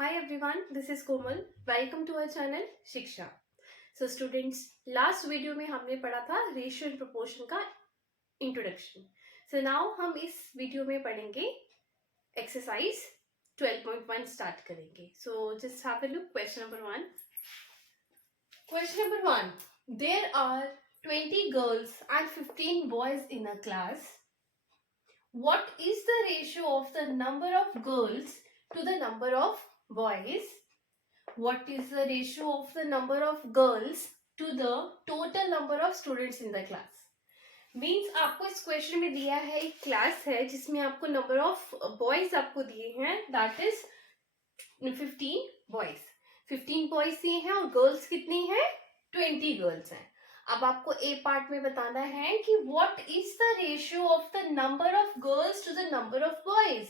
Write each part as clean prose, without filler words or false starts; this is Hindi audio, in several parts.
Hi everyone, this is Komal. Welcome to our channel शिक्षा. So students, last video में हमने पढ़ा था रेशियो एंड प्रोपोर्शन का इंट्रोडक्शन. So now हम इस वीडियो में पढ़ेंगे एक्सरसाइज 12.1 स्टार्ट करेंगे. So just have a look. Question number 1. Question number 1. There are 20 girls and 15 boys in a class. What is the ratio of the number of girls to the number of boys? What is the ratio of the number of girls to the total number of students in the class? Means आपको इस क्वेश्चन में दिया है एक क्लास है जिसमें आपको नंबर ऑफ बॉयज आपको दिए हैं, दैट इज 15 बॉयज. 15 बॉयज दिए हैं और गर्ल्स कितनी है? 20 गर्ल्स हैं. अब आपको ए पार्ट में बताना है कि what is the ratio of the number of girls to the number of boys.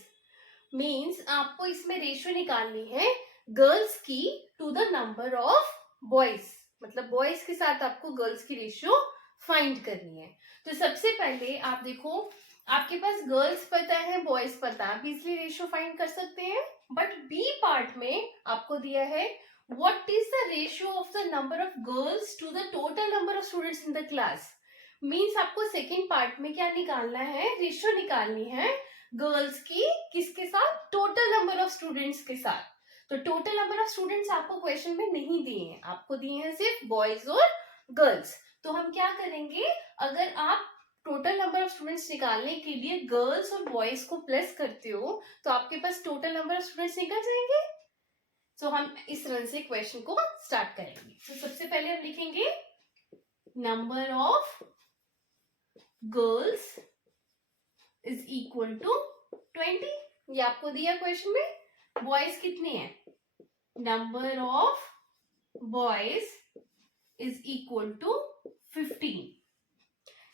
Means आपको इसमें रेशियो निकालनी है गर्ल्स की to the number of boys, मतलब बॉयज के साथ आपको गर्ल्स की रेशियो फाइंड करनी है. तो सबसे पहले आप देखो, आपके पास गर्ल्स पता है, बॉयज पता है, आप इजिली रेशियो फाइंड कर सकते हैं. बट बी पार्ट में आपको दिया है what is the ratio of the number of girls to the total number of students in the class. Means आपको सेकेंड पार्ट में क्या निकालना है? रेशियो निकालनी है गर्ल्स की किसके साथ? टोटल नंबर ऑफ स्टूडेंट्स के साथ. तो टोटल नंबर ऑफ स्टूडेंट्स आपको क्वेश्चन में नहीं दिए हैं, आपको दिए हैं सिर्फ बॉयज और गर्ल्स. तो हम क्या करेंगे, अगर आप टोटल नंबर ऑफ स्टूडेंट्स निकालने के लिए गर्ल्स और बॉयज को प्लस करते हो तो आपके पास टोटल नंबर ऑफ स्टूडेंट्स निकल जाएंगे. तो हम इस तरह से क्वेश्चन को स्टार्ट करेंगे. तो सबसे पहले हम लिखेंगे number of girls is equal to 20. ये आपको दिया क्वेश्चन में. बॉयज कितने हैं? Number of boys is equal to 15.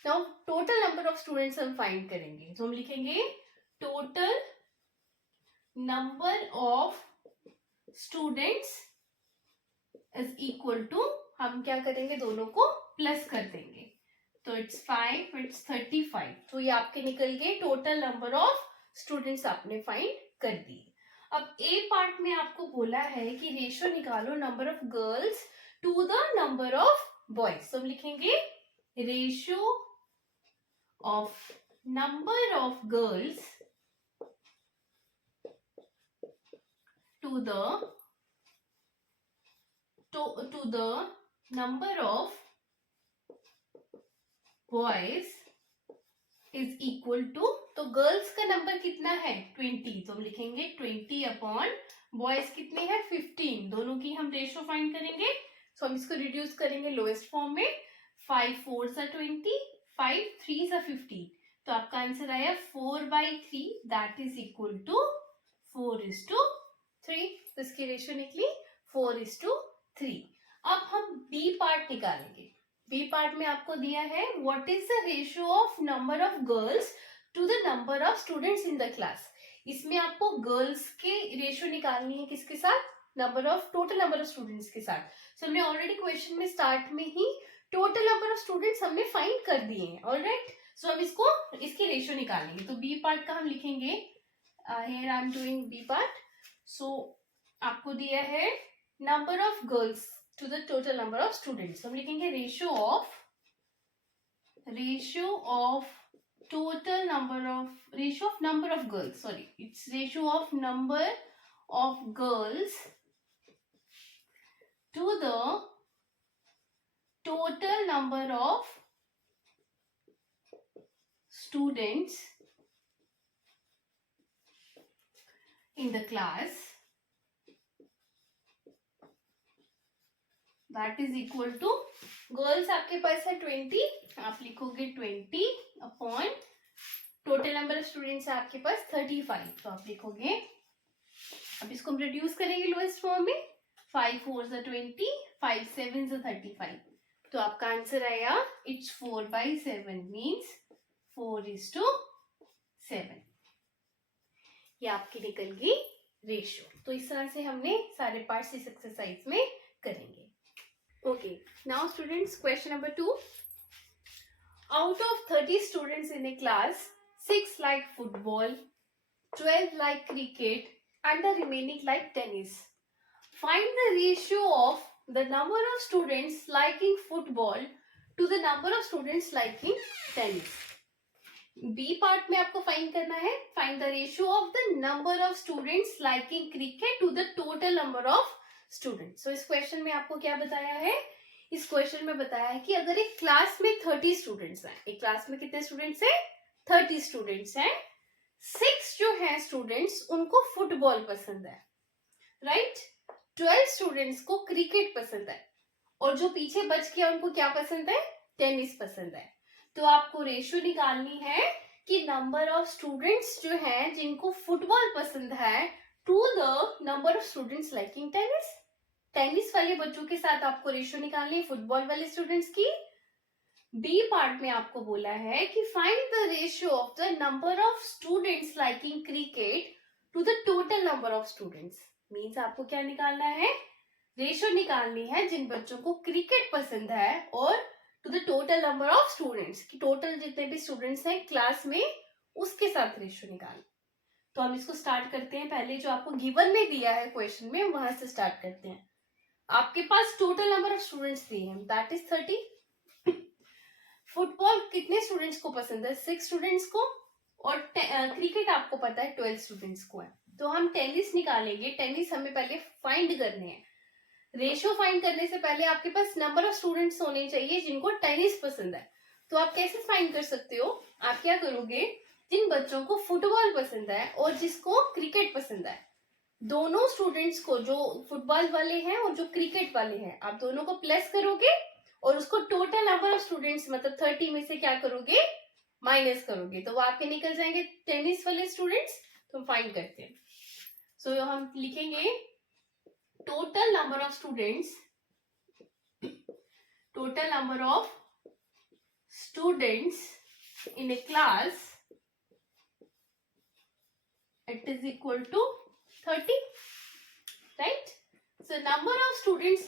Now total number of students हम फाइंड करेंगे. तो हम लिखेंगे total number of students is equal to, हम क्या करेंगे, दोनों को प्लस कर देंगे. तो इट्स 5, इट्स 35. तो ये आपके निकल गए टोटल नंबर ऑफ स्टूडेंट्स आपने फाइंड कर दिए. अब ए पार्ट में आपको बोला है कि रेशियो निकालो number of girls to the number of boys. तो हम लिखेंगे ratio of number of girls to the number of boys is equal to, तो गर्ल्स का नंबर कितना है? 20. तो हम लिखेंगे 20 अपॉन बॉयज कितने हैं? 15. दोनों की हम रेशियो फाइंड करेंगे. तो हम इसको रिड्यूस करेंगे लोएस्ट फॉर्म में. 5 4s are 20, 5 3s are 15. तो आपका आंसर आया 4/3, दैट इज इक्वल टू 4:3. तो इसकी रेशियो निकली 4:3. अब हम बी पार्ट निकालेंगे. बी पार्ट में आपको दिया है what is the ratio of number of girls to the number of students in the class. इसमें आपको गर्ल्स के रेशियो निकालनी है किसके साथ? Number of total number of students के साथ. सो हमने ऑलरेडी क्वेश्चन में स्टार्ट में ही टोटल नंबर ऑफ स्टूडेंट्स हमने फाइंड कर दिए हैं. ऑलराइट, सो हम इसकी रेशियो निकालेंगे. तो बी पार्ट का हम लिखेंगे, here I am doing B part. So आपको दिया है number of girls to the total number of students. हम लिखेंगे ratio of total number of, ratio of number of girls, sorry it's ratio of number of girls to the total number of students in the class, that is equal to, girls आपके पास है 20, आप लिखोगे 20 upon total number of students है आपके पास 35. तो आप लिखोगे, अब इसको हम रिड्यूस करेंगे लोएस्ट फॉर्म में. 5 4s are 20, 5 7s are 35. तो आपका आंसर आया इट्स 4/7, मीन्स 4:7. ये आपकी निकल गई रेशियो. तो इस तरह से हमने सारे पार्ट्स इस एक्सरसाइज में करेंगे. Okay, now students, question number 2. Out of 30 students in A class, 6 like football, 12 like cricket and the remaining like tennis. Find the ratio of the number of students liking football to the number of students liking tennis. B part में आपको फाइंड करना है, find the ratio of the number of students liking cricket to the total number of students. So इस क्वेश्चन में आपको क्या बताया है, इस क्वेश्चन में बताया है कि अगर एक क्लास में 30 स्टूडेंट्स हैं, एक क्लास में कितने स्टूडेंट्स हैं, 30 स्टूडेंट्स हैं, 6 जो हैं स्टूडेंट्स उनको फुटबॉल पसंद है, राइट, 12 स्टूडेंट्स को क्रिकेट पसंद है, और जो पीछे बच गया उनको क्या पसंद है, टेनिस पसंद है. तो आपको रेशियो निकालनी है कि नंबर ऑफ स्टूडेंट्स जो हैं जिनको फुटबॉल पसंद है to the number of students liking tennis. Tennis वाले बच्चों के साथ आपको रेशियो निकालनी है फुटबॉल वाले स्टूडेंट्स की. बी पार्ट में आपको बोला है कि find the ratio of the number of students liking cricket to the total number of students. Means आपको क्या निकालना है, रेशियो निकालनी है जिन बच्चों को क्रिकेट पसंद है और to the total number of students, कि टोटल जितने भी स्टूडेंट्स हैं क्लास में उसके साथ रेशियो निकाल. तो हम इसको स्टार्ट करते हैं. पहले जो आपको गिवन में दिया है क्वेश्चन में वहां से स्टार्ट करते हैं. आपके पास टोटल नंबर ऑफ स्टूडेंट्स दिए हैं, दैट इज 30. फुटबॉल कितने स्टूडेंट्स को पसंद है, 6 स्टूडेंट्स को, और क्रिकेट आपको पता है 12 स्टूडेंट्स को है. तो हम टेनिस निकालेंगे. टेनिस हमें पहले फाइंड करने हैं. रेशियो फाइंड करने से पहले आपके पास नंबर ऑफ स्टूडेंट्स होने चाहिए जिनको टेनिस पसंद है. तो आप कैसे फाइंड कर सकते हो, आप क्या करोगे, जिन बच्चों को फुटबॉल पसंद है और जिसको क्रिकेट पसंद है, दोनों स्टूडेंट्स को, जो फुटबॉल वाले हैं और जो क्रिकेट वाले हैं, आप दोनों को प्लस करोगे और उसको टोटल नंबर ऑफ स्टूडेंट्स मतलब 30 में से क्या करोगे, माइनस करोगे. तो वो आपके निकल जाएंगे टेनिस वाले स्टूडेंट्स. तो हम फाइंड करते हैं. सो हम लिखेंगे total number of students, total number of students in a class, it is equal to 30, right? So number of students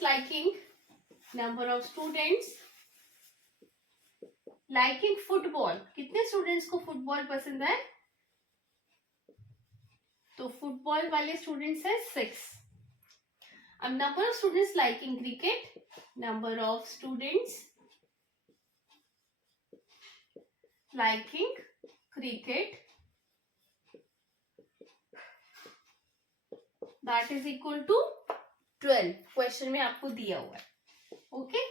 liking football, कितने स्टूडेंट्स को फुटबॉल पसंद है, तो फुटबॉल वाले स्टूडेंट्स है 6. अब number of students liking cricket, number of students liking cricket, that is equal to 12. Question में आपको दिया हुआ है. ओके,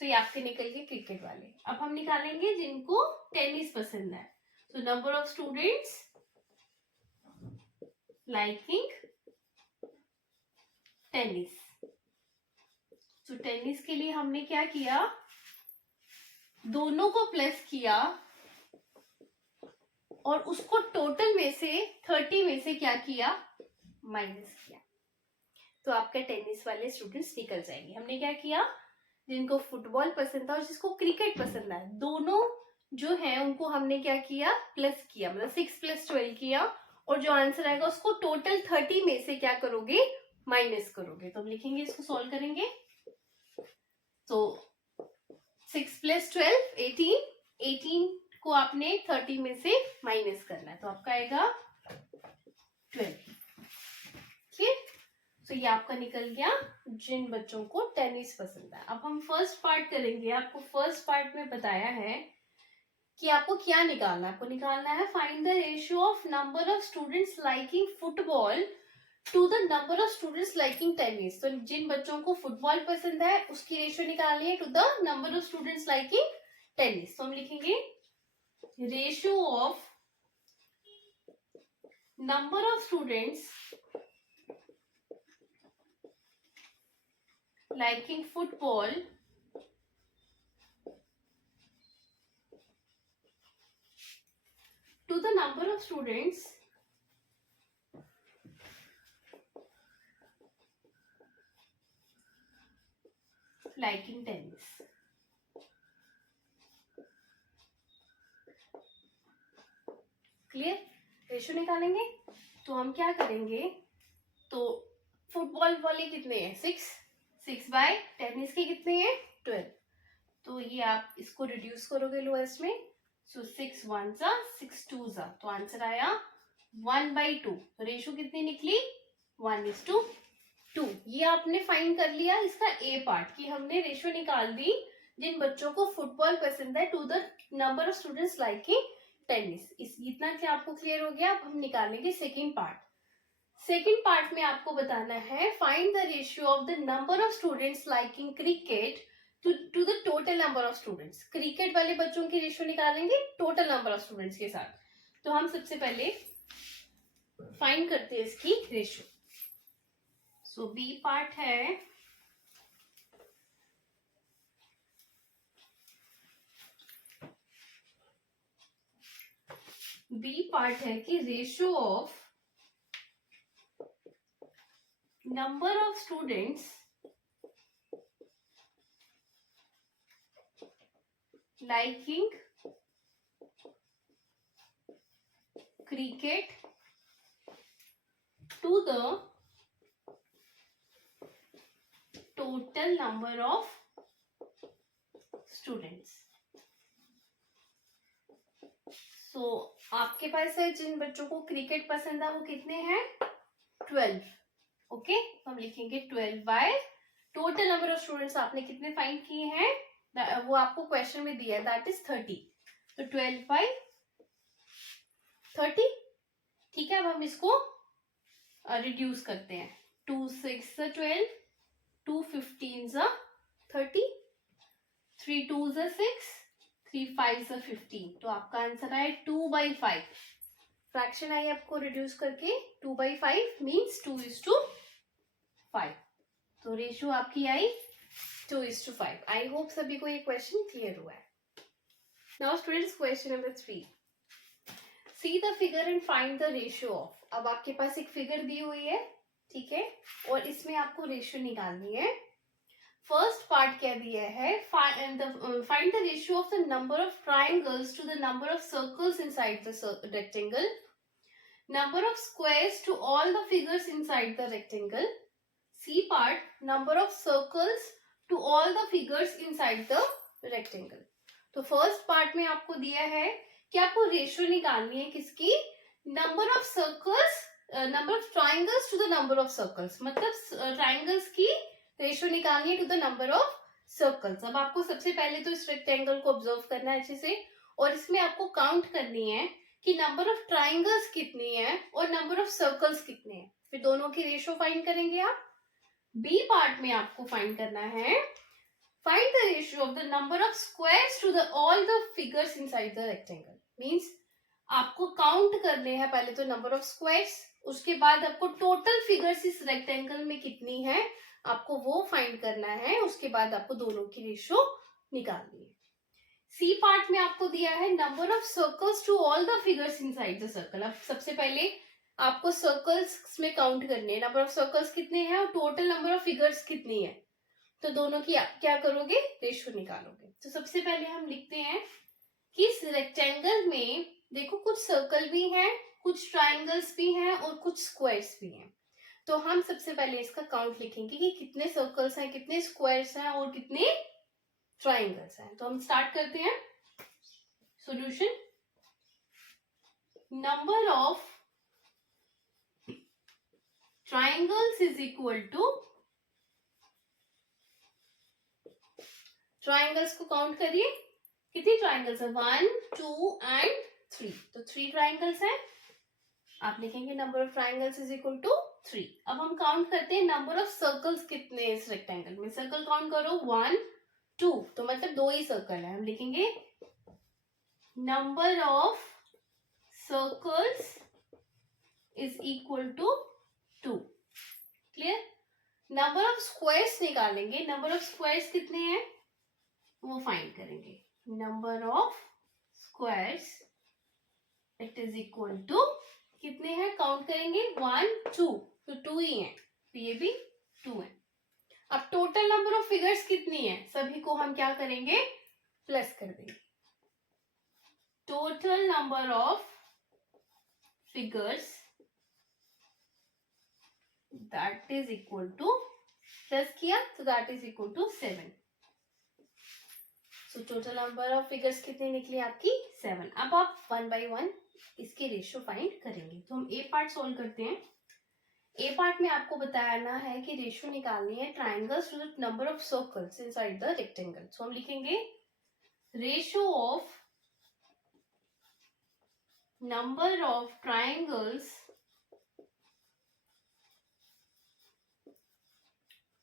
सो ये आपके निकल गए क्रिकेट वाले. अब हम निकालेंगे जिनको टेनिस पसंद है. So number of students liking tennis. तो टेनिस के लिए हमने क्या किया, दोनों को प्लस किया और उसको टोटल में से 30 में से क्या किया, माइनस किया. तो आपका टेनिस वाले स्टूडेंट्स निकल जाएंगे. हमने क्या किया, जिनको फुटबॉल पसंद था और जिसको क्रिकेट पसंद है, दोनों जो है उनको हमने क्या किया, प्लस किया, मतलब 6 + 12 किया, और जो आंसर आएगा उसको टोटल 30 में से क्या करोगे, माइनस करोगे. तो हम लिखेंगे, इसको सॉल्व करेंगे. तो 6 + 12 18, 18 को आपने 30 में से माइनस करना है, तो आपका आएगा 12. ठीक, तो ये आपका निकल गया जिन बच्चों को टेनिस पसंद है. अब हम फर्स्ट पार्ट करेंगे. आपको फर्स्ट पार्ट में बताया है कि आपको क्या निकालना है, आपको निकालना है find the ratio of number of students liking football to the number of students liking tennis. तो जिन बच्चों को फुटबॉल पसंद है उसकी रेशियो निकालनी है to the number of students liking tennis. तो हम लिखेंगे ratio of number of students liking football to the number of students liking tennis. Clear, ratio निकालेंगे. तो हम क्या करेंगे, तो फुटबॉल वाले कितने हैं, 6 बाय टेनिस के कितने हैं, 12. तो ये आप इसको रिड्यूस करोगे लोएस्ट में. सो 6 1 6 2, तो आंसर आया 1/2, तो रेशो कितनी निकली 1:2। ये आपने फाइंड कर लिया इसका ए पार्ट कि हमने रेशो निकाल दी जिन बच्चों को फुटबॉल पसंद है to the number of students liking tennis. इस इतना क्या आपको क्लियर हो गया। अब हम निकालेंगे सेकेंड पार्ट। सेकेंड पार्ट में आपको बताना है find the ratio of the number of students liking cricket to the total number of students. Cricket वाले बच्चों की रेशियो निकालेंगे टोटल नंबर ऑफ स्टूडेंट्स के साथ। तो हम सबसे पहले फाइंड करते हैं इसकी रेशियो। सो बी पार्ट है कि ratio of number of students liking cricket to the total number of students. So आपके पास है जिन बच्चों को क्रिकेट पसंद है वो कितने हैं 12। ओके, हम लिखेंगे 12 by total number of students आपने कितने फाइंड किए हैं वो आपको क्वेश्चन में दिया है दैट इज 30। तो 12 बाय 30। ठीक है, अब हम इसको रिड्यूस करते हैं। 2 6 12, 2 15 30, 3 2 6, 3 5 15। तो आपका आंसर आए 2/5। फ्रैक्शन आई आपको रिड्यूस करके 2/5 मीन्स 2:5। तो रेशियो आपकी आई 2:5। आई होप सभी को ये क्वेश्चन क्लियर हुआ है। Now students question number 3, see the figure and find the ratio of. अब आपके पास एक फिगर दी हुई है, ठीक है, और इसमें आपको रेशियो निकालनी है। फर्स्ट पार्ट क्या दिया है, find the ratio of the number of triangles to the number of circles inside the rectangle, number of squares to all the figures inside the rectangle. C part, number of circles to all the figures inside the rectangle. तो फर्स्ट पार्ट में आपको दिया है कि आपको रेशियो निकालनी है किसकी, number of circles, number of triangles to the number of circles, मतलब ट्राइंगल्स की रेशियो निकालनी है to the number of circles. अब आपको सबसे पहले तो इस रेक्टेंगल को ऑब्जर्व करना है अच्छे से, और इसमें आपको काउंट करनी है कि नंबर ऑफ ट्राइंगल्स कितनी है और नंबर ऑफ सर्कल्स कितने हैं। फिर दोनों की रेशियो फाइंड करेंगे आप। बी पार्ट में आपको फाइंड करना है find the ratio of the number of squares to the all the figures inside the rectangle. Means आपको काउंट करने हैं पहले तो नंबर ऑफ स्क्वायर्स, उसके बाद आपको टोटल फिगर्स इस रेक्टेंगल में कितनी है आपको वो फाइंड करना है, उसके बाद आपको दोनों की रेशियो निकालनी है। सी पार्ट में आपको दिया है number of circles to all the figures inside the circle. अब सबसे पहले आपको सर्कल्स में काउंट करने हैं, नंबर ऑफ सर्कल्स कितने हैं और टोटल नंबर ऑफ फिगर्स कितनी है, तो दोनों की आप क्या करोगे, रेशियो निकालोगे। तो सबसे पहले हम लिखते हैं कि इस रेक्टेंगल में देखो कुछ सर्कल भी हैं, कुछ ट्राइंगल्स भी हैं और कुछ स्क्वायर्स भी हैं। तो हम सबसे पहले इसका काउंट लिखेंगे कि कितने सर्कल्स हैं, कितने स्क्वायर्स हैं और कितने ट्राइंगल्स हैं। तो हम स्टार्ट करते हैं solution. Number of triangles is equal to, triangles को काउंट करिए कितनी ट्राइंगल्स है, 1 2 एंड 3। तो 3 ट्राइंगल्स हैं। आप लिखेंगे number of triangles is equal to 3। अब हम काउंट करते हैं नंबर ऑफ सर्कल्स कितने हैं इस रेक्टेंगल में। सर्कल काउंट करो 1 2, तो मतलब 2 ही सर्कल है। हम लिखेंगे number of circles is equal to 2। Clear. Number of squares निकालेंगे, नंबर ऑफ स्क्वायर्स कितने हैं वो फाइंड करेंगे। Number of squares it is equal to कितने हैं काउंट करेंगे 1 2, तो 2 ही है, तो ये भी 2 है। अब टोटल नंबर ऑफ फिगर्स कितनी है, सभी को हम क्या करेंगे प्लस कर देंगे। Total number of figures that is equal to, plus किया तो that is equal to 7। So total number of figures कितने निकले आपकी 7। अब आप 1 by 1 इसके रेशियो फाइंड करेंगे। तो हम ए पार्ट सॉल्व करते हैं। ए पार्ट में आपको बताना है कि रेशियो निकालनी है triangles to the number of circles inside the rectangle. So हम लिखेंगे ratio of number of triangles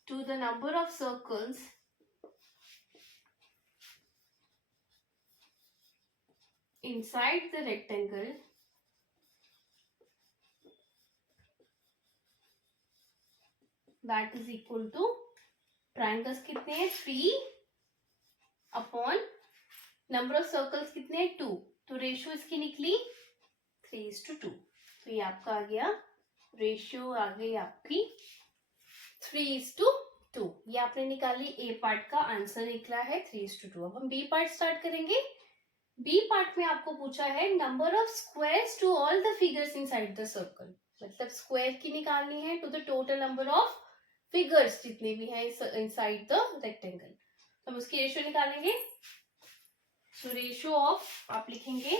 to the number of circles inside the rectangle that is equal to triangles कितने हैं 3 अपॉन नंबर ऑफ सर्कल्स कितने हैं 2। तो रेशियो इसकी निकली 3:2। तो ये आपका आ गया रेशियो, आ गई आपकी 3:2। ये आपने निकाली ए पार्ट का आंसर निकला है 3:2। अब हम बी पार्ट स्टार्ट करेंगे। बी पार्ट में आपको पूछा है number of squares to all the figures inside the circle. मतलब स्क्वायर की निकालनी है to the total number of figures जितने भी हैं इनसाइड द रेक्टेंगल। तो हम उसकी रेशियो निकालेंगे। सो रेशियो ऑफ आप लिखेंगे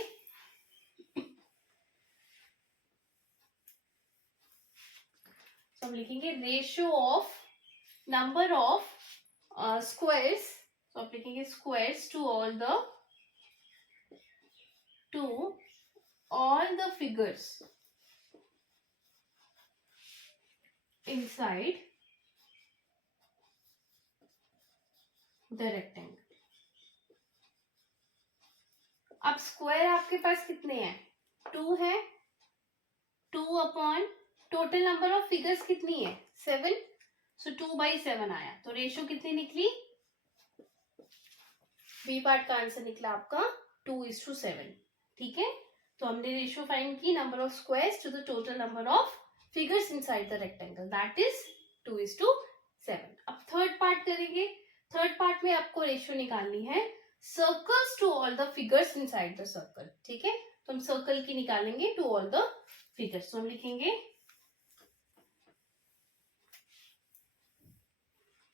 हम लिखेंगे ratio of number of squares. तो आप लिखेंगे squares to all the figures inside the rectangle। अब स्क्वायर आपके पास कितने हैं 2 है। 2 upon total number of figures कितनी है 7। सो 2/7 आया। तो रेशियो कितनी निकली, बी पार्ट का आंसर निकला आपका 2:7। ठीक है, तो हमने रेशियो फाइंड की number of squares to the total number of figures inside the rectangle that is 2:7। अब थर्ड पार्ट करेंगे। थर्ड पार्ट में आपको रेशियो निकालनी है circles to all the figures inside the circle. ठीक है, तो हम सर्कल की निकालेंगे टू ऑल द फिगर्स। तो हम लिखेंगे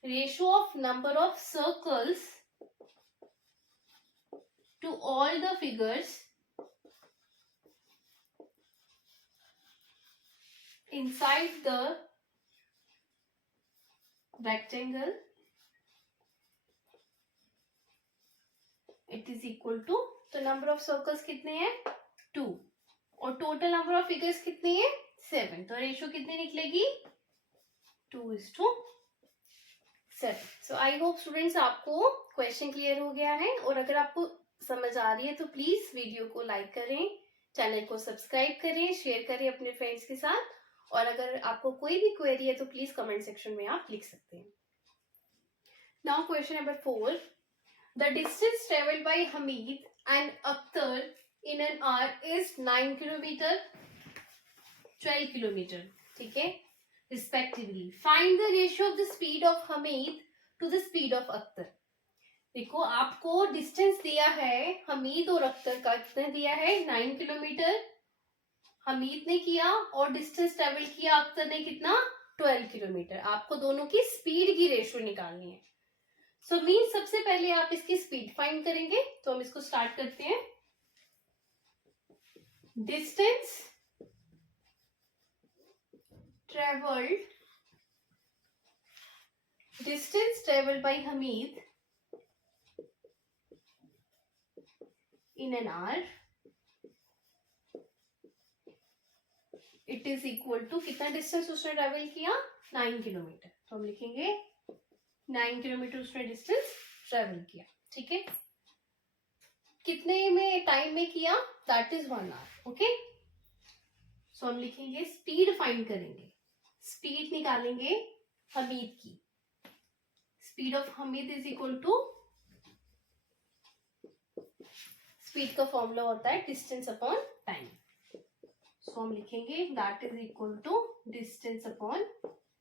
ratio of number of circles to all the figures inside the rectangle it is equal to, तो नंबर ऑफ सर्कल्स कितने हैं 2 और टोटल नंबर ऑफ फिगर्स कितने हैं 7। तो रेशियो कितनी निकलेगी 2:7। सो आई होप स्टूडेंट्स आपको क्वेश्चन क्लियर हो गया है, और अगर आपको समझ आ रही है तो प्लीज वीडियो को लाइक करें, चैनल को सब्सक्राइब करें, शेयर करें अपने फ्रेंड्स के साथ, और अगर आपको कोई भी क्वेरी है तो प्लीज कमेंट सेक्शन में आप लिख सकते हैं। Now question number 4, the distance travelled by Hamid and Akhtar in an hour is 9 kilometre 12 kilometre. ठीक है, respectively find the ratio of the speed of Hamid to the speed of Akhtar. देखो आपको डिस्टेंस दिया है हमीद और अख्तर का, कितना दिया है 9 किलोमीटर हमीद ने किया, और डिस्टेंस ट्रेवल किया अख्तर ने कितना 12 किलोमीटर। आपको दोनों की स्पीड की रेशियो निकालनी है। सो मीन सबसे पहले आप इसकी स्पीड फाइंड करेंगे। तो हम इसको स्टार्ट करते हैं। Distance travelled by Hamid in an hour it is equal to, कितना डिस्टेंस उसने ट्रेवल किया 9 किलोमीटर। तो हम लिखेंगे 9 किलोमीटर उसने डिस्टेंस ट्रेवल किया। ठीक है, कितने में टाइम में किया that is 1 hour. Okay, so हम लिखेंगे स्पीड फाइंड करेंगे, स्पीड निकालेंगे हमीद की। Speed of Hamid is equal to, speed का फॉर्मूला होता है डिस्टेंस अपॉन टाइम। सो हम लिखेंगे that is equal to distance upon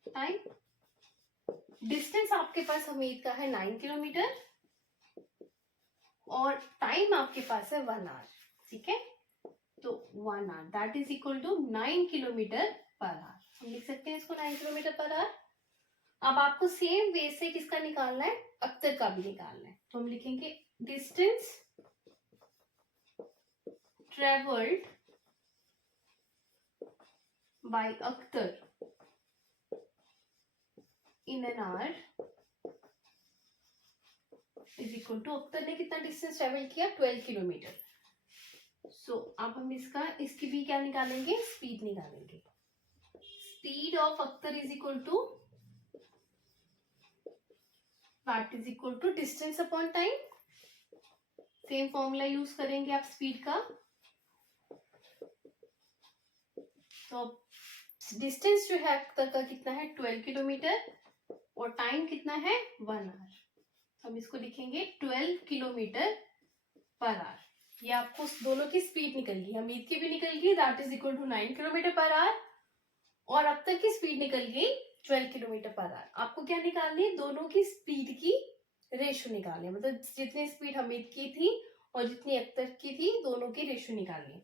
time. Distance आपके पास हमीद का है 9 किलोमीटर और टाइम आपके पास है 1 आवर। ठीक है, तो 1 hour that is equal to 9 kilometre per hour. हम लिख सकते हैं इसको 9 किलोमीटर पर आवर। अब आपको सेम वे से किसका निकालना है, अख्तर का भी निकालना है। तो हम लिखेंगे distance travelled by Akhtar in an hour is equal to, Akhtar ने कितना डिस्टेंस ट्रेवल किया, 12 किलोमीटर। सो अब हम इसकी भी क्या निकालेंगे, स्पीड निकालेंगे। Speed of Akhtar is equal to, that is equal to distance upon time. Same formula use करेंगे आप स्पीड का। तो डिस्टेंस जो है अख्तर का कितना है, 12 किलोमीटर, और टाइम कितना है, 1 आवर। हम इसको लिखेंगे 12 किलोमीटर पर आवर। ये आपको दोनों की स्पीड निकल गई, हमीद की भी निकल गई, that is equal to 9 kilometre per hour, और अख्तर की स्पीड निकल गई 12 किलोमीटर पर आवर। आपको क्या निकालनी है, दोनों की स्पीड की रेशो निकालनी है, मतलब जितनी स्पीड हमीद की थी और जितनी अख्तर की थी, दोनों की रेशो निकालनी है।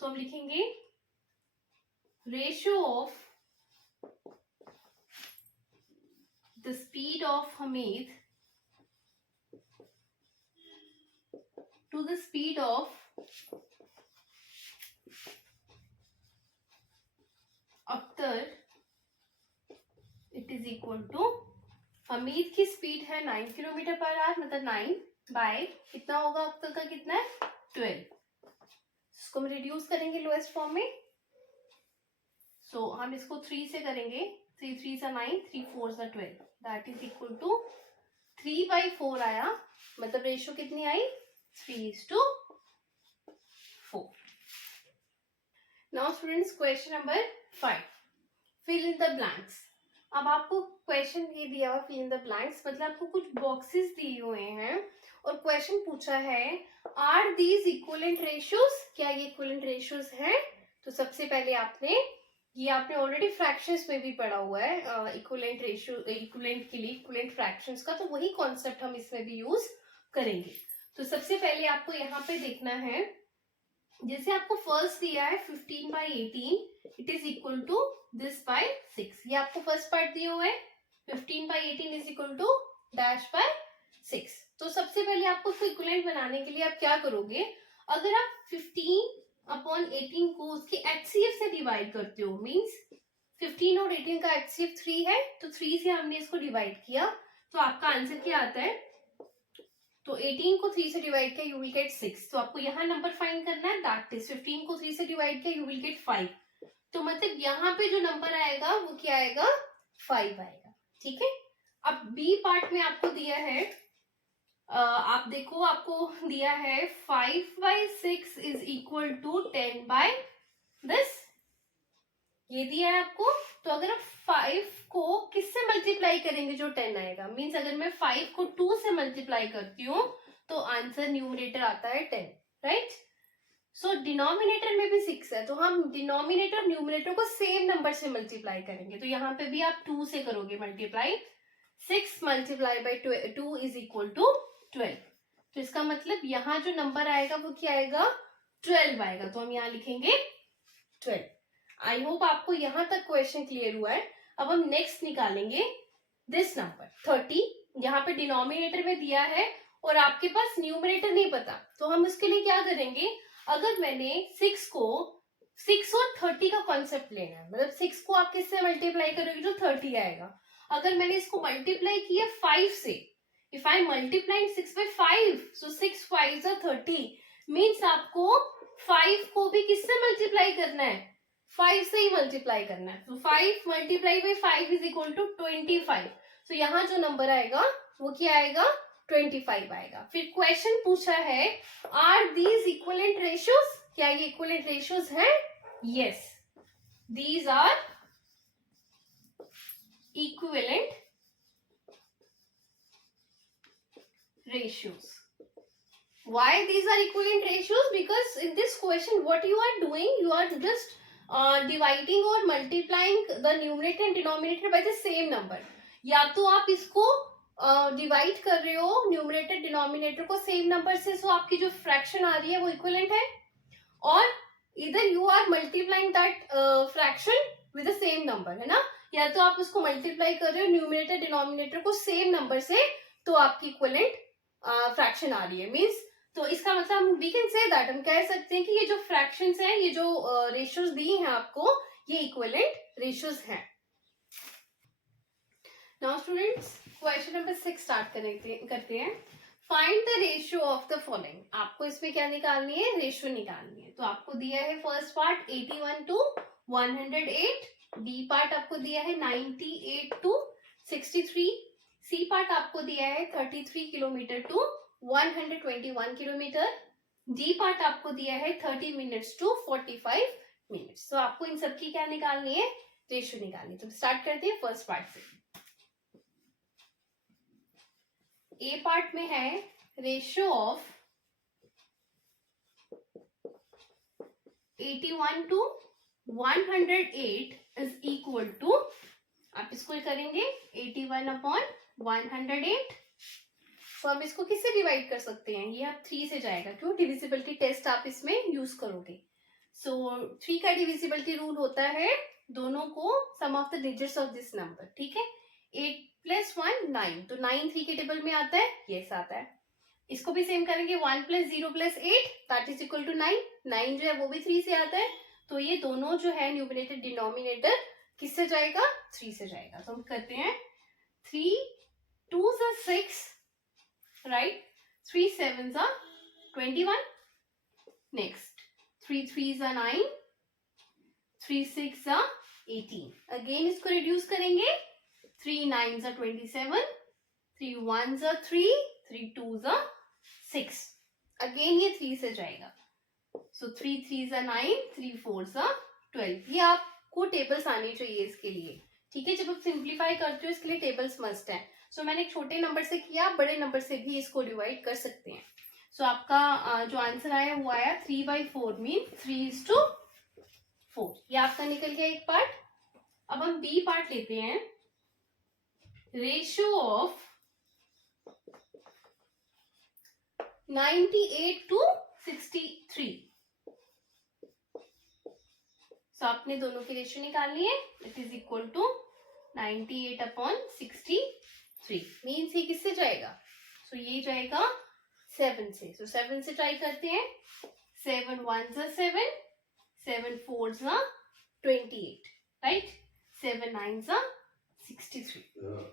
तो हम लिखेंगे ratio of the speed of Hamid to the speed of Akhtar, it is equal to, Hamid की स्पीड है 9 किलोमीटर पर आवर, मतलब 9 बाय कितना होगा, अख्तर का कितना है, 12। इसको हम रिड्यूस करेंगे लोएस्ट फॉर्म में। सो हम इसको 3 से करेंगे, 3 3 सा 9, 3 4 सा 12, दैट इज इक्वल टू 3/4 आया, मतलब रेशो कितनी आई, 3:4। Now students, question number 5, fill in the blanks। अब आपको क्वेश्चन ये दिया हुआ fill in the blanks, मतलब आपको कुछ बॉक्सेस दिए हुए हैं और क्वेश्चन पूछा है आर दीज इक्विवेलेंट रेशियोज, क्या ये इक्विवेलेंट रेशियोज हैं। तो सबसे पहले आपने ऑलरेडी फ्रैक्शंस में भी पढ़ा हुआ है, इक्विवेलेंट रेशियो, इक्विवेलेंट के लिए इक्विवेलेंट फ्रैक्शंस का, तो वही कॉन्सेप्ट हम इसमें भी यूज करेंगे। तो सबसे पहले आपको यहाँ पे देखना है, जैसे आपको फर्स्ट दिया है 15/18, it is equal to this by 6। ये आपको फर्स्ट पार्ट दिया हुआ है, 15/18 is equal to dash by 6। तो सबसे पहले आपको इसको इक्विवेलेंट बनाने के लिए आप क्या करोगे, अगर आप 15/18 को उसके एचसीएफ से डिवाइड करते हो, मींस 15 और 18 का एचसीएफ 3 है, तो 3 से हमने इसको डिवाइड किया, तो आपका आंसर क्या आता है, तो 18 को 3 से डिवाइड किया, यू विल गेट 6। तो आपको यहाँ नंबर फाइंड करना है, दैट इज 15 को 3 से डिवाइड किया, यू विल गेट 5। तो मतलब यहाँ पे जो नंबर आएगा वो क्या आएगा, 5 आएगा। ठीक है, अब बी पार्ट में आपको दिया है, आप देखो आपको दिया है 5/6 इज इक्वल टू 10/this, ये दिया है आपको। तो अगर आप 5 को किससे मल्टीप्लाई करेंगे, जो 10 आएगा, मीन्स अगर मैं 5 को 2 से मल्टीप्लाई करती हूँ तो आंसर न्यूमरेटर आता है 10, राइट। सो डिनोमिनेटर में भी 6 है, तो हम डिनोमिनेटर न्यूमरेटर को सेम नंबर से मल्टीप्लाई करेंगे। तो यहाँ पे भी आप 2 से करोगे multiply, 6 multiply by 2 is equal to 12। तो इसका मतलब यहाँ जो नंबर आएगा वो क्या आएगा, 12 आएगा। तो हम यहाँ लिखेंगे 12। आई होप आपको यहाँ तक क्वेश्चन क्लियर हुआ है। अब हम नेक्स्ट निकालेंगे दिस नंबर 30, यहाँ पे डिनोमिनेटर में दिया है और आपके पास न्यूमरेटर नहीं पता, तो हम इसके लिए क्या करेंगे, अगर मैंने 6 और 30 का कॉन्सेप्ट लेना है, मतलब 6 को आप किससे मल्टीप्लाई करोगे, जो 30 आएगा। अगर मैंने इसको मल्टीप्लाई किया 5 से, if I multiply 6 by 5, so 6 5s are 30, means आपको 5 को भी किससे मल्टीप्लाई करना है, 5 से ही मल्टीप्लाई करना है। तो 5 multiply by 5 is equal to 25। तो यहाँ जो नंबर आएगा वो क्या आएगा, 25 आएगा। फिर क्वेश्चन पूछा है आर दीज इक्विवेलेंट रेशियोज, क्या ये इक्विवेलेंट रेशियोज हैं, yes, these are equivalent ratios. Why these are equivalent ratios? Because in this question what you are doing, you are just dividing or multiplying the numerator and denominator by the same number। या तो आप इसको डिवाइड कर रहे हो न्यूमरेटर डिनोमिनेटर को सेम नंबर से, सो आपकी जो फ्रैक्शन आ रही है वो इक्विवेलेंट है, और इधर you are multiplying that fraction with the same number, है ना। या तो आप इसको मल्टीप्लाई कर रहे हो न्यूमरेटर डिनोमिनेटर को सेम नंबर से, तो आपकी इक्विवेलेंट फ्रैक्शन आ रही है, मीन्स। तो इसका मतलब वी कैन से दैट, हम कह सकते हैं कि ये जो फ्रैक्शंस हैं, ये जो रेशियोज दी हैं आपको, ये इक्विवेलेंट रेशियोज हैं। Now students question number 6 start करते हैं। Find the ratio of the following. आपको इसमें क्या निकालनी है, रेशियो निकालनी है। तो आपको दिया है first part 81 to 108, B part आपको दिया है 98 टू 63, सी पार्ट आपको दिया है 33 kilometre to 121 kilometre, D part आपको दिया है 30 मिनट्स टू 45 मिनट्स। तो आपको इन सबकी क्या निकालनी है, रेशियो निकालनी है। तो स्टार्ट करते हैं फर्स्ट पार्ट से। ए पार्ट में है ratio of 81 to 108 is equal to, आप इसको करेंगे 81 अपॉन 108। तो आप इसको किससे डिवाइड कर सकते हैं, ये आप 3 से जाएगा, क्यों, डिविजिबिलिटी टेस्ट आप इसमें यूज करोगे। सो 3 का डिविजिबिलिटी रूल होता है दोनों को sum of the digits of this number, ठीक है। 8 प्लस 1 9, तो 9 3 के टेबल में आता है, यस आता है। इसको भी सेम करेंगे 1 plus 0 plus 8 that is equal to 9, 9 जो है वो भी 3 से आता है। तो ये दोनों जो है न्यूमरेटर डिनोमिनेटर किससे जाएगा, 3 से जाएगा। तो हम करते हैं 3 2 6, राइट, 3 7 21, नेक्स्ट 3 3 9, 3 6 18। अगेन इसको रिड्यूस करेंगे, 3 9 27, 3 1 3, 3 2 6, अगेन ये 3 से जाएगा। सो 3 3 9, 3 4 12। ये आपको टेबल्स आने चाहिए इसके लिए, ठीक है। जब आप सिंप्लीफाई करते हो इसके लिए टेबल्स मस्ट है। सो मैंने एक छोटे नंबर से किया, बड़े नंबर से भी इसको डिवाइड कर सकते हैं। सो आपका जो आंसर आया वो आया 3/4 मीन 3:4। ये आपका निकल गया एक पार्ट। अब हम बी पार्ट लेते हैं, रेशियो ऑफ 98 टू 63। सो आपने दोनों की रेशियो निकालनी है, it is equal to 98 upon 63 means ये किससे जाएगा, सो ये जाएगा 7 से। सो 7 से ट्राई करते हैं, 7 1 7, 7 4 28, राइट, 7 9 63।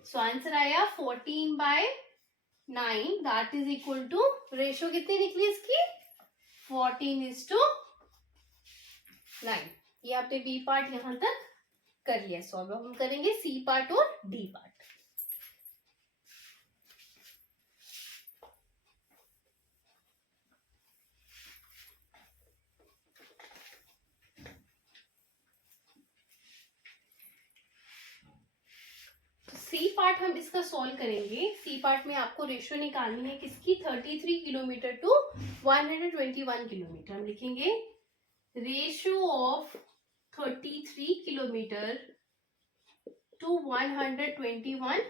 सो आंसर आया 14/9 that is equal to, ratio कितनी निकली इसकी, 14:9। ये आपने बी पार्ट यहां तक कर लिया सॉल्व। अब हम करेंगे सी पार्ट और डी पार्ट। सी पार्ट हम इसका सॉल्व करेंगे। सी पार्ट में आपको रेशियो निकालनी है किसकी, 33 किलोमीटर टू 121 किलोमीटर। हम लिखेंगे ratio of 33 kilometre to 121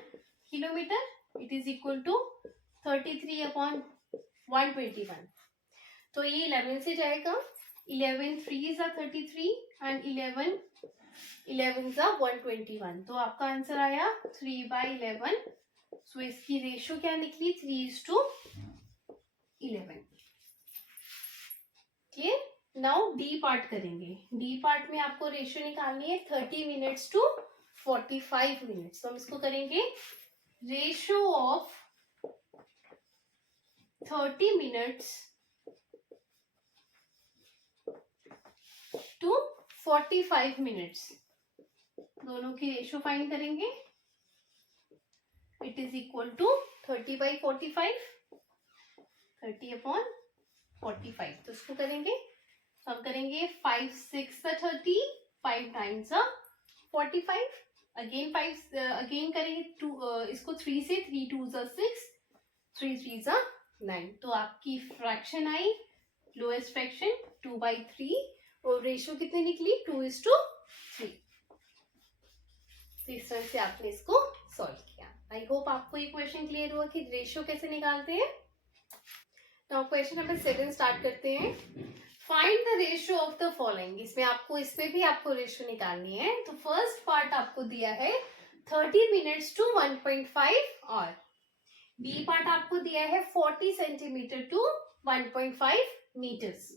kilometre, it is equal to 33 upon 121। तो ये 11 से जाएगा, 11 3 33 एंड 11 121। तो आपका आंसर आया 3/11। सो इसकी रेशियो क्या निकली, 3:11। क्लियर। नाउ डी पार्ट करेंगे। डी पार्ट में आपको रेशियो निकालनी है 30 मिनट्स टू 45 मिनट्स। तो हम इसको करेंगे ratio of 30 minutes to 45 minutes, दोनों की रेशियो फाइंड करेंगे। It is equal to 30/45, 30 upon 45। तो इसको करेंगे, तो हम करेंगे 5 6 30, 5 9 45, अगेन 5 अगेन करेंगे 2 इसको 3 से, 3 2 6, 3 3 9। तो आपकी फ्रैक्शन आई, लोएस्ट फ्रैक्शन 2/3 और रेशियो कितनी निकली, 2:3। तो इस तरह से आपने इसको सॉल्व किया। आई होप आपको ये क्वेश्चन क्लियर हुआ कि रेशियो कैसे निकालते हैं। नाउ क्वेश्चन नंबर 7 स्टार्ट करते हैं। Find the ratio of the following. इसमें भी आपको रेशियो निकालनी है। तो फर्स्ट पार्ट आपको दिया है 30 मिनट्स टू 1.5 और बी पार्ट आपको दिया है 40 centimetre to 1.5 metres.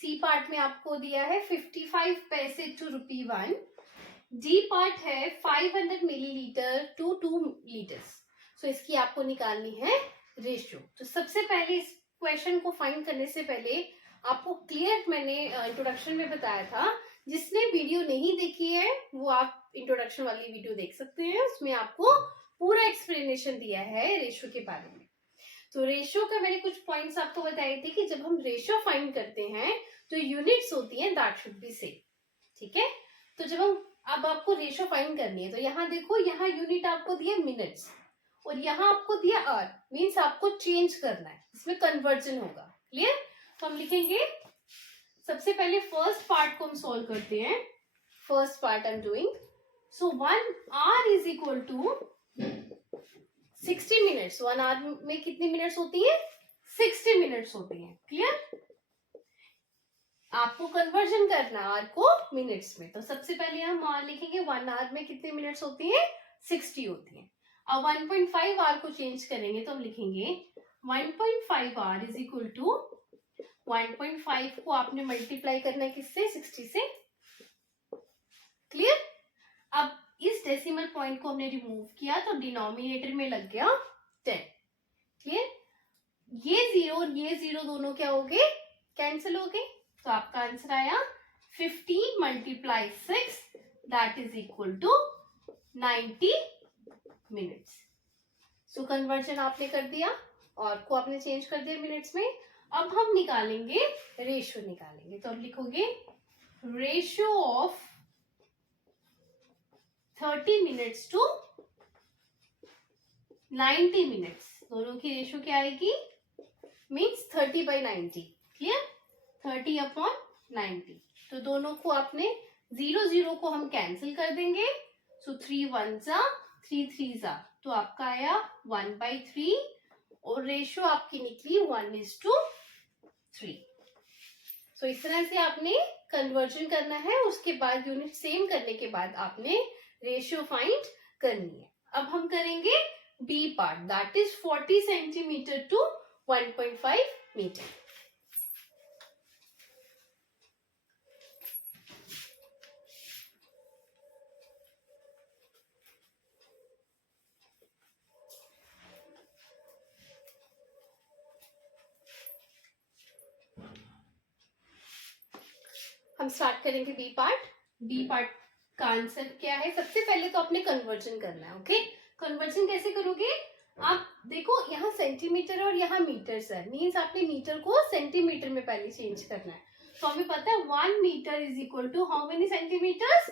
C part में आपको दिया है 55 पैसे टू ₹1। डी पार्ट है 500 मिलीलीटर टू 2 लीटर्स। सो इसकी आपको निकालनी है रेशियो। तो सबसे पहले इस क्वेश्चन को फाइंड करने से पहले आपको क्लियर मैंने इंट्रोडक्शन में बताया था, जिसने वीडियो नहीं देखी है वो आप इंट्रोडक्शन वाली वीडियो देख सकते हैं, उसमें आपको पूरा एक्सप्लेनेशन दिया है रेशियो के बारे में। तो रेशियो का मैंने कुछ पॉइंट्स आपको बताए थे कि जब हम रेशियो फाइंड करते हैं तो यूनिट्स होती हैं दैट शुड बी सेम, ठीक है। तो जब हम अब आपको रेशियो फाइंड करनी है तो यहाँ देखो, यहाँ यूनिट आपको दिया मिनट्स और यहाँ आपको दिया आवर, मीन्स आपको चेंज करना है, इसमें कन्वर्जन होगा। क्लियर? तो हम लिखेंगे सबसे पहले फर्स्ट पार्ट को हम सॉल्व करते हैं। First part I am doing. So 1 hour is equal to 60 minutes. 1 hour में कितनी मिनट्स होती है? 60 मिनट्स होती है। क्लियर? आपको कन्वर्जन करना आवर को मिनट्स में। तो सबसे पहले हम आवर लिखेंगे, 1 आवर में कितने मिनट्स होती है? 60 होती है। अब 1.5 आवर को चेंज करेंगे तो हम लिखेंगे 1.5 आवर इज इक्वल टू 1.5 को आपने मल्टीप्लाई करना है किससे? 60 से। क्लियर? अब इस डेसिमल पॉइंट को हमने रिमूव किया तो डिनोमिनेटर में लग गया 10। क्लियर? ये 0 और ये 0 दोनों क्या हो गए? कैंसिल हो गए। तो आपका आंसर आया 15 multiply 6 that is equal to 90 minutes. So conversion आपने कर दिया और को आपने चेंज कर दिया मिनट्स में। अब हम निकालेंगे रेशियो निकालेंगे। तो अब लिखोगे ratio of 30 minutes to 90 minutes. दोनों की रेशियो क्या आएगी? मीन्स 30/90। क्लियर? 30/90। तो दोनों को आपने 0 को हम कैंसिल कर देंगे। सो 3 1 3 3 तो आपका आया 1/3 और रेशियो आपकी निकली 1:3। सो इस तरह से आपने कन्वर्जन करना है। उसके बाद यूनिट सेम करने के बाद आपने रेशियो फाइंड करनी है। अब हम करेंगे B part, that is 40 centimetre to 1.5 metre. हम स्टार्ट करेंगे बी पार्ट। बी पार्ट का आंसर क्या है? सबसे पहले तो आपने कन्वर्जन करना है। ओके, कन्वर्जन कैसे करोगे? आप देखो यहाँ सेंटीमीटर और यहाँ मीटर्स है, मीन्स आपने मीटर को सेंटीमीटर में पहले चेंज करना है। तो हमें पता है 1 metre is equal to how many centimetres?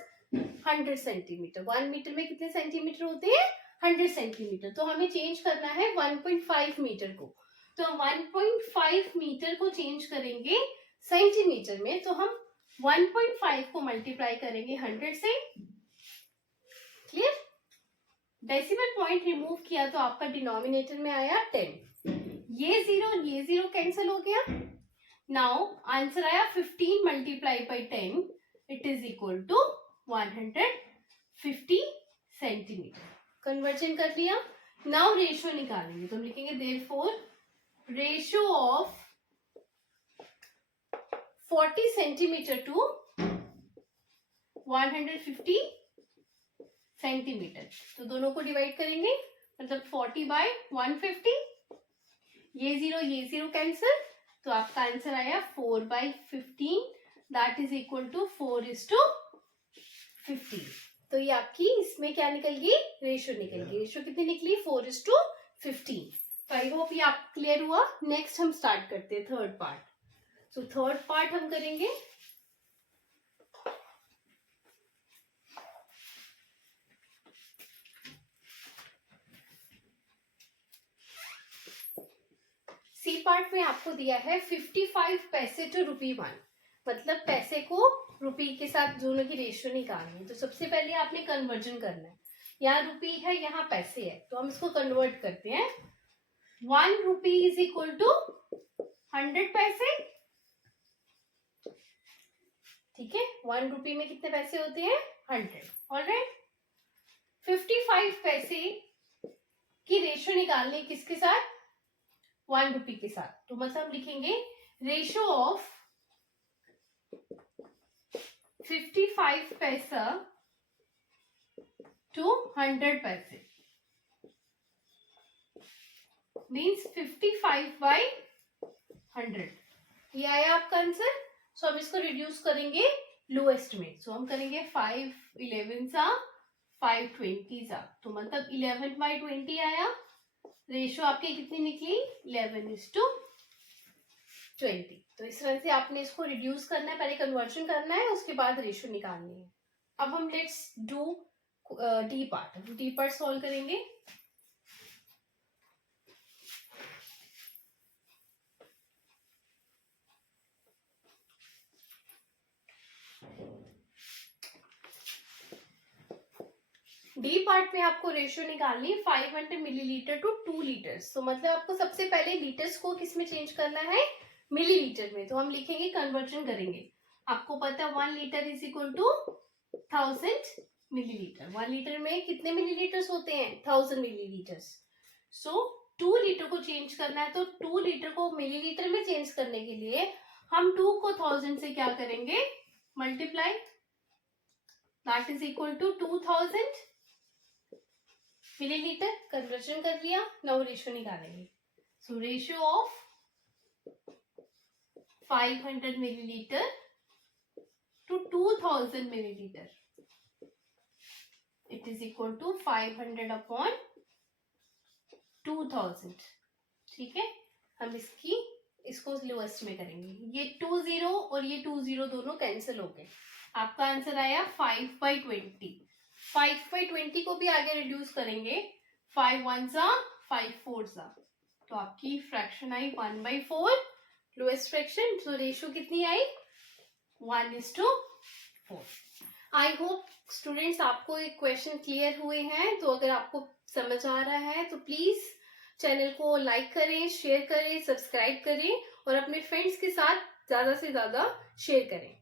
100 centimetre. 1 metre में कितने सेंटीमीटर होते हैं? 100 सेंटीमीटर। तो हमें चेंज करना है 1.5 मीटर को। तो हम 1.5 मीटर को चेंज करेंगे सेंटीमीटर में, तो हम 1.5 को मल्टीप्लाई करेंगे 100 से। क्लियर? डेसिमल पॉइंट रिमूव किया तो आपका डिनोमिनेटर में आया 10। ये 0 कैंसिल हो गया। नाउ आंसर आया 15 multiply by 10 it is equal to 150 centimetre. Conversion कर लिया। नाउ रेशियो निकालेंगे तो हम लिखेंगे therefore ratio of 40 centimetre to 150 centimetre. तो दोनों को डिवाइड करेंगे, मतलब 40/150। ये 0 कैंसिल, तो आपका आंसर आया 4/15 दैट इज इक्वल टू 4:15। तो ये आपकी इसमें क्या निकल गई? रेशियो निकल गई। रेशियो कितनी निकली? 4:15। तो आई होप ये आप क्लियर हुआ। नेक्स्ट हम स्टार्ट करते हैं third part. So third part हम करेंगे सी पार्ट में आपको दिया है 55 पैसे टू ₹1, मतलब पैसे को रुपी के साथ दोनों की रेशियो निकालनी है। तो सबसे पहले आपने कन्वर्जन करना है। यहाँ रुपी है, यहाँ पैसे है, तो हम इसको कन्वर्ट करते हैं। 1 रुपी इज इक्वल टू 100 पैसे। ठीक है, 1 रुपी में कितने पैसे होते हैं? 100। ऑलराइट, 55 पैसे की रेशियो निकालनी किसके साथ? 1 रुपी के साथ। तो मतलब हम लिखेंगे रेशियो ऑफ 55 पैसा टू 100 पैसे, मीन्स 55/100। ये आया आपका आंसर। सो हम इसको रिड्यूस करेंगे लोएस्ट में। सो हम करेंगे 5 11 सा 5 20 सा, तो मतलब 11/20 आया। रेशो आपकी कितनी निकली? 11:20। तो इस तरह से आपने इसको रिड्यूस करना है, पहले कन्वर्जन करना है, उसके बाद रेशो निकालनी है। अब हम let's do D part. D part solve करेंगे। डी पार्ट में आपको रेशियो निकालनी है 500 मिलीलीटर टू 2 लीटर्स। तो मतलब आपको सबसे पहले लीटर्स को किस में चेंज करना है? मिलीलीटर में। तो हम लिखेंगे, कन्वर्जन करेंगे। आपको पता है 1 litre is equal to 1000 millilitre. 1 litre में कितने मिलीलीटर्स होते हैं? 1000 मिलीलीटर्स। सो 2 लीटर को चेंज करना है, तो 2 लीटर को मिलीलीटर में चेंज करने के लिए हम 2 को 1000 से क्या करेंगे? Multiply, that is equal to 2000 millilitre. Conversion कर लिया। नाउ रेशियो निकालेंगे। So ratio of 500 millilitre to 2000 millilitre, it is equal to 500 upon 2000। ठीक है, हम इसको लोएस्ट में करेंगे। ये 20 और ये 20 दोनों कैंसिल हो गए। आपका आंसर आया 5/20। 5/20 को भी आगे रिड्यूस करेंगे। 5 1 सा 5 4 सा, तो आपकी फ्रैक्शन आई 1/4, लोएस्ट फ्रैक्शन। तो रेशियो कितनी आई? 1:4। आई होप स्टूडेंट्स आपको एक क्वेश्चन क्लियर हुए हैं। तो अगर आपको समझ आ रहा है तो प्लीज चैनल को लाइक करें, शेयर करें, सब्सक्राइब करें और अपने फ्रेंड्स के साथ ज्यादा से ज्यादा शेयर करें।